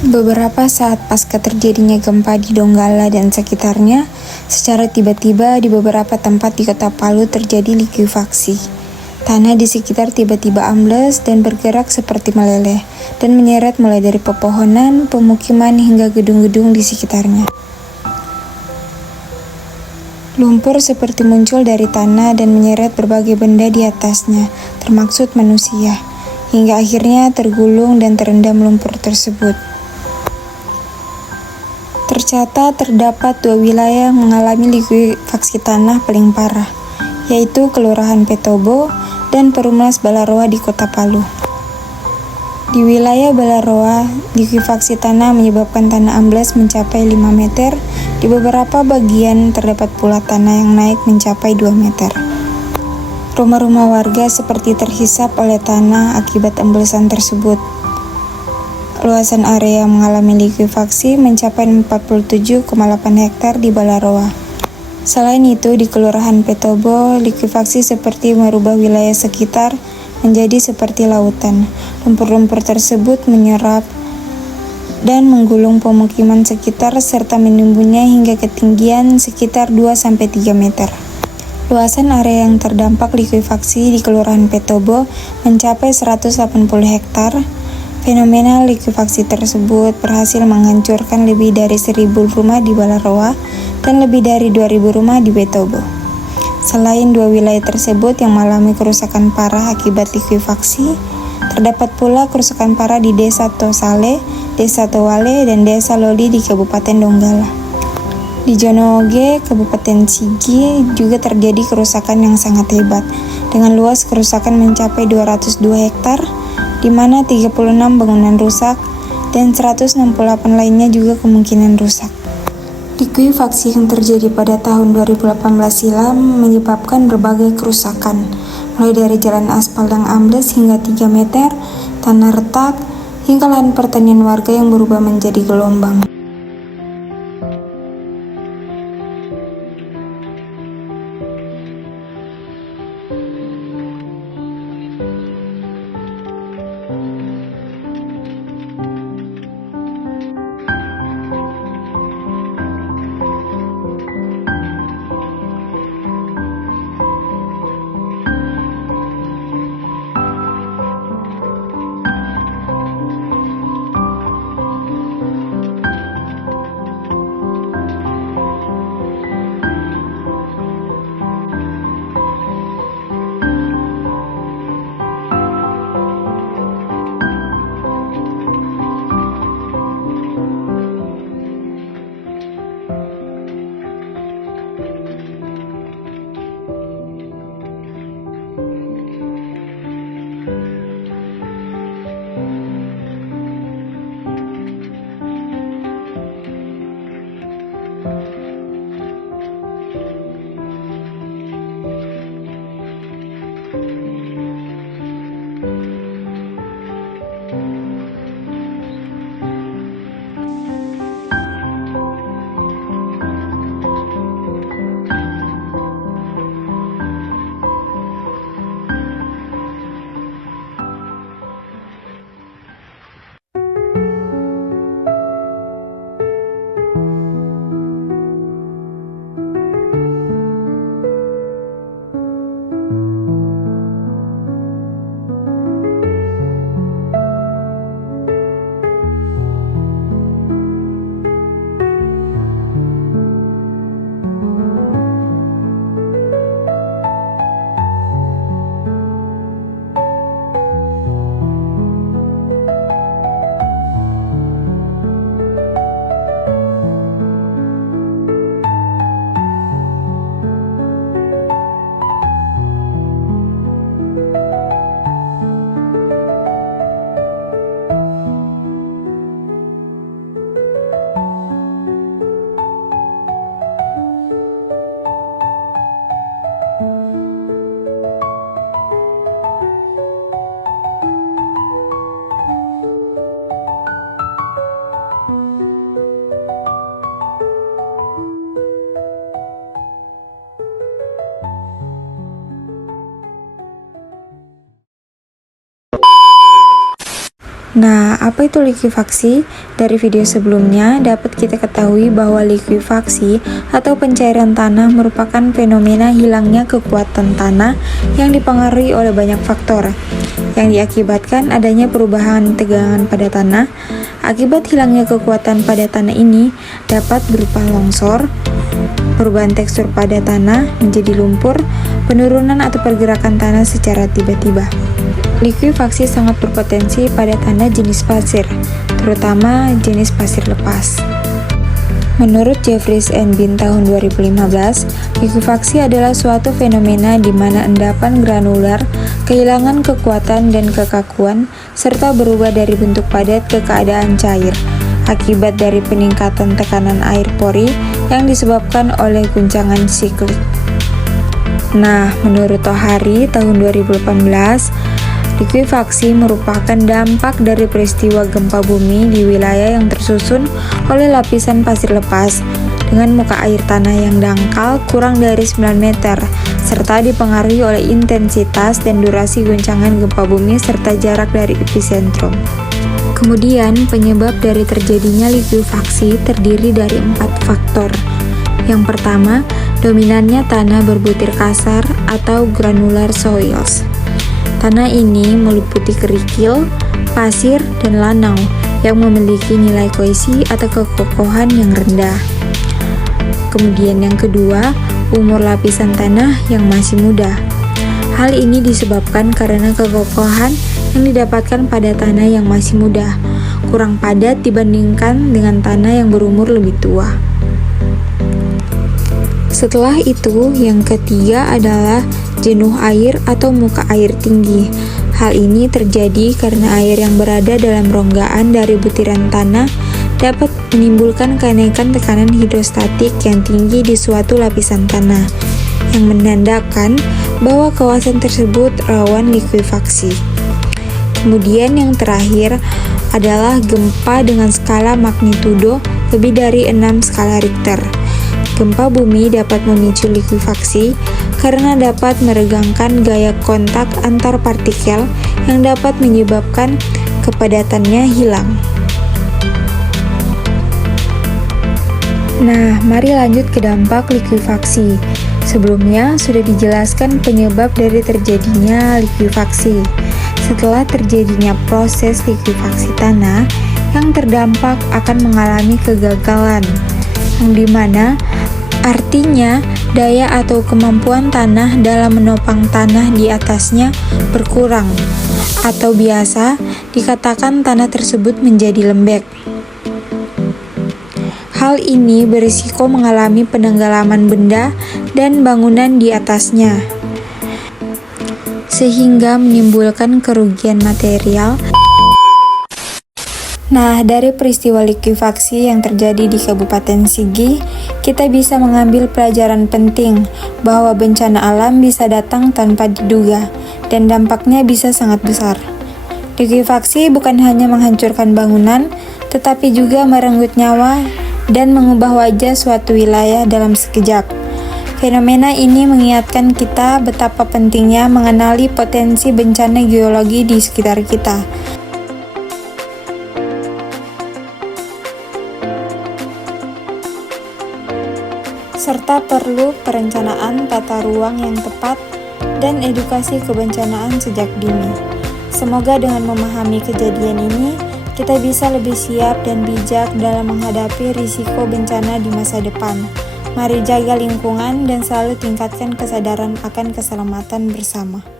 Beberapa saat pasca terjadinya gempa di Donggala dan sekitarnya, secara tiba-tiba di beberapa tempat di kota Palu terjadi likuifaksi. Tanah di sekitar tiba-tiba ambles dan bergerak seperti meleleh, dan menyeret mulai dari pepohonan, pemukiman hingga gedung-gedung di sekitarnya. Lumpur seperti muncul dari tanah dan menyeret berbagai benda di atasnya, termaksud manusia, hingga akhirnya tergulung dan terendam lumpur tersebut. Tercatat terdapat 2 wilayah mengalami likuifaksi tanah paling parah, yaitu Kelurahan Petobo dan Perumnas Balaroa di Kota Palu. Di wilayah Balaroa, likuifaksi tanah menyebabkan tanah ambles mencapai 5 meter. Di beberapa bagian terdapat pula tanah yang naik mencapai 2 meter. Rumah-rumah warga seperti terhisap oleh tanah akibat emblesan tersebut. Luasan area yang mengalami likuifaksi mencapai 47,8 hektar di Balaroa. Selain itu, di Kelurahan Petobo, likuifaksi seperti merubah wilayah sekitar menjadi seperti lautan. Lumpur-lumpur tersebut menyerap dan menggulung pemukiman sekitar serta menimbunnya hingga ketinggian sekitar 2-3 meter. Luasan area yang terdampak likuifaksi di Kelurahan Petobo mencapai 180 hektar. Fenomena likuifaksi tersebut berhasil menghancurkan lebih dari 1.000 rumah di Balaroa dan lebih dari 2.000 rumah di Petobo. Selain 2 wilayah tersebut yang mengalami kerusakan parah akibat likuifaksi, terdapat pula kerusakan parah di Desa Tosale, Desa Towale, dan Desa Loli di Kabupaten Donggala. Di Jonooge, Kabupaten Sigi, juga terjadi kerusakan yang sangat hebat, dengan luas kerusakan mencapai 202 hektar, di mana 36 bangunan rusak dan 168 lainnya juga kemungkinan rusak. Likuifaksi yang terjadi pada tahun 2018 silam menyebabkan berbagai kerusakan, mulai dari jalan aspal yang ambles hingga 3 meter, tanah retak, hingga lahan pertanian warga yang berubah menjadi gelombang. Nah, apa itu likuifaksi? Dari video sebelumnya dapat kita ketahui bahwa likuifaksi atau pencairan tanah merupakan fenomena hilangnya kekuatan tanah yang dipengaruhi oleh banyak faktor yang diakibatkan adanya perubahan tegangan pada tanah. Akibat hilangnya kekuatan pada tanah ini dapat berupa longsor, perubahan tekstur pada tanah menjadi lumpur, penurunan atau pergerakan tanah secara tiba-tiba. Likuifaksi sangat berpotensi pada tanah jenis pasir, terutama jenis pasir lepas. Menurut Jeffries and Bean tahun 2015, likuifaksi adalah suatu fenomena di mana endapan granular kehilangan kekuatan dan kekakuan serta berubah dari bentuk padat ke keadaan cair akibat dari peningkatan tekanan air pori yang disebabkan oleh guncangan siklik. Nah, menurut Tohari tahun 2018, likuifaksi merupakan dampak dari peristiwa gempa bumi di wilayah yang tersusun oleh lapisan pasir lepas dengan muka air tanah yang dangkal kurang dari 9 meter serta dipengaruhi oleh intensitas dan durasi guncangan gempa bumi serta jarak dari epicentrum. Kemudian, penyebab dari terjadinya likuifaksi terdiri dari 4 faktor. Yang pertama, dominannya tanah berbutir kasar atau granular soils. Tanah ini meliputi kerikil, pasir, dan lanau yang memiliki nilai kohesi atau kekokohan yang rendah. Kemudian yang kedua, umur lapisan tanah yang masih muda. Hal ini disebabkan karena kekokohan yang didapatkan pada tanah yang masih muda, kurang padat dibandingkan dengan tanah yang berumur lebih tua. Setelah itu, yang ketiga adalah jenuh air atau muka air tinggi. Hal ini terjadi karena air yang berada dalam ronggaan dari butiran tanah dapat menimbulkan kenaikan tekanan hidrostatik yang tinggi di suatu lapisan tanah, yang menandakan bahwa kawasan tersebut rawan likuifaksi. Kemudian yang terakhir adalah gempa dengan skala magnitudo lebih dari 6 skala Richter. Gempa bumi dapat memicu likuifaksi karena dapat meregangkan gaya kontak antar partikel yang dapat menyebabkan kepadatannya hilang. Nah, mari lanjut ke dampak likuifaksi. Sebelumnya sudah dijelaskan penyebab dari terjadinya likuifaksi. Setelah terjadinya proses likuifaksi tanah, yang terdampak akan mengalami kegagalan, yang dimana artinya daya atau kemampuan tanah dalam menopang tanah di atasnya berkurang, atau biasa dikatakan tanah tersebut menjadi lembek. Hal ini berisiko mengalami penenggelaman benda dan bangunan di atasnya, sehingga menimbulkan kerugian material. Nah, dari peristiwa likuifaksi yang terjadi di Kabupaten Sigi, kita bisa mengambil pelajaran penting bahwa bencana alam bisa datang tanpa diduga dan dampaknya bisa sangat besar. Likuifaksi bukan hanya menghancurkan bangunan, tetapi juga merenggut nyawa dan mengubah wajah suatu wilayah dalam sekejap. Fenomena ini mengingatkan kita betapa pentingnya mengenali potensi bencana geologi di sekitar kita, serta perlu perencanaan tata ruang yang tepat dan edukasi kebencanaan sejak dini. Semoga dengan memahami kejadian ini, kita bisa lebih siap dan bijak dalam menghadapi risiko bencana di masa depan. Mari jaga lingkungan dan selalu tingkatkan kesadaran akan keselamatan bersama.